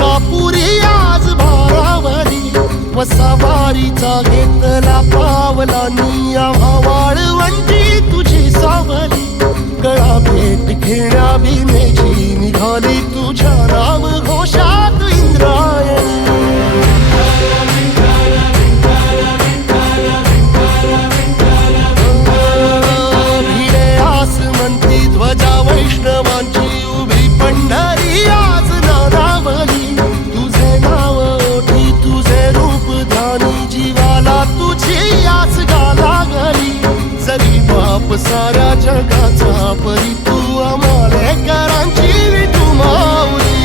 अलंकापुरी आज भारावरी वसावारीचा घेतला पावला निया वाळवंटी तुझी सावली गळा भेट घेण्या भीमेची निघाली तुझ्या नाव घोषात इंद्रायणी भिडे आसमंती ध्वजा वैष्णवांची उभी पंढरी आज नादावली तुझे नाव ओठी तुझे रूप ध्यानी जीवाला तुझी आस गाला गली जरी बाप साऱ्या जगाचा परी तू आमालेकरांची विठू माऊली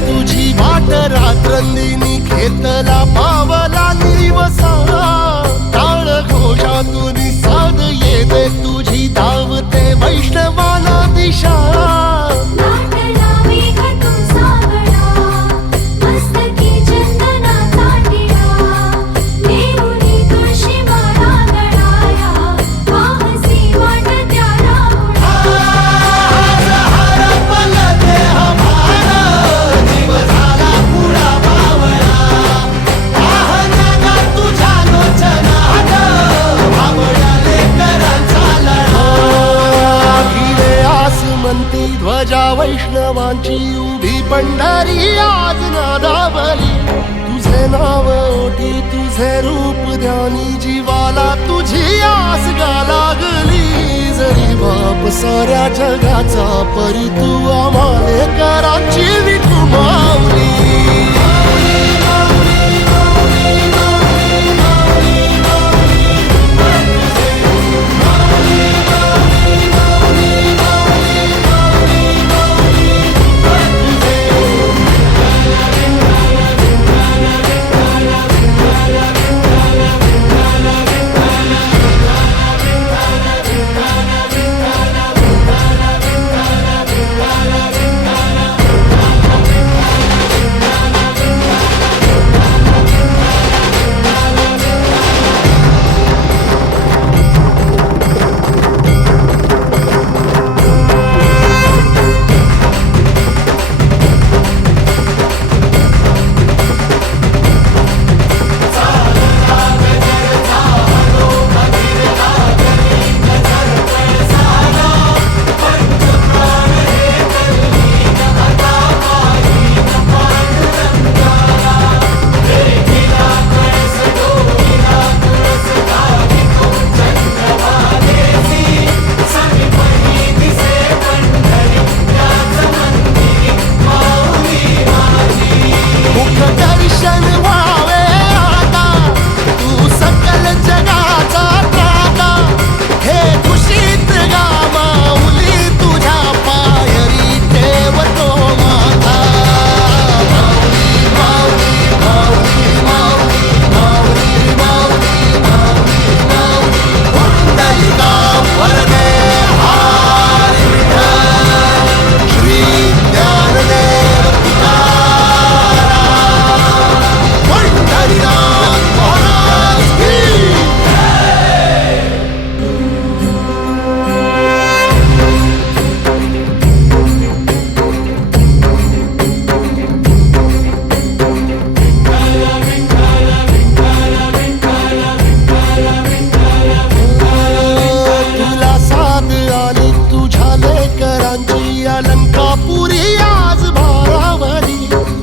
तुझी वाट रात्रंदिनी घेतला पावला निवसा टाळ घोषातून साध येते तुझी धावते वैष्णवाला दिशा ध्वजा वैष्णवांची उभी पंढरी आज नादावली तुझे नाव ओठी तुझे रूप ध्यानी जीवाला तुझी आस गा लागली जरी बाप साऱ्या जगाचा परी तू आमालेकरांची विठू माऊली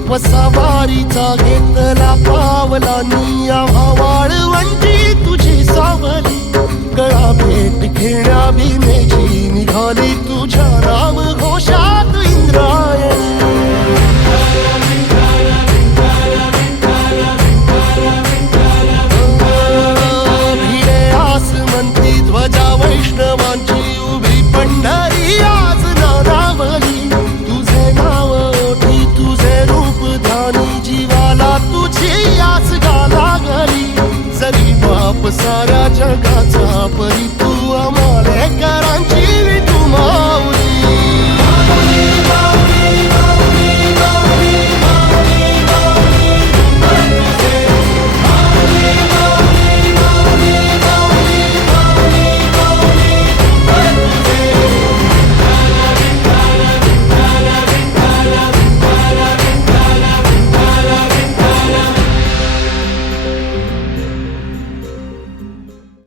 वसावारीचा घेतला पावला निया वाळवंटी तुझी सावली गळा भेट घेण्या भीमेची निघाली तुझ्या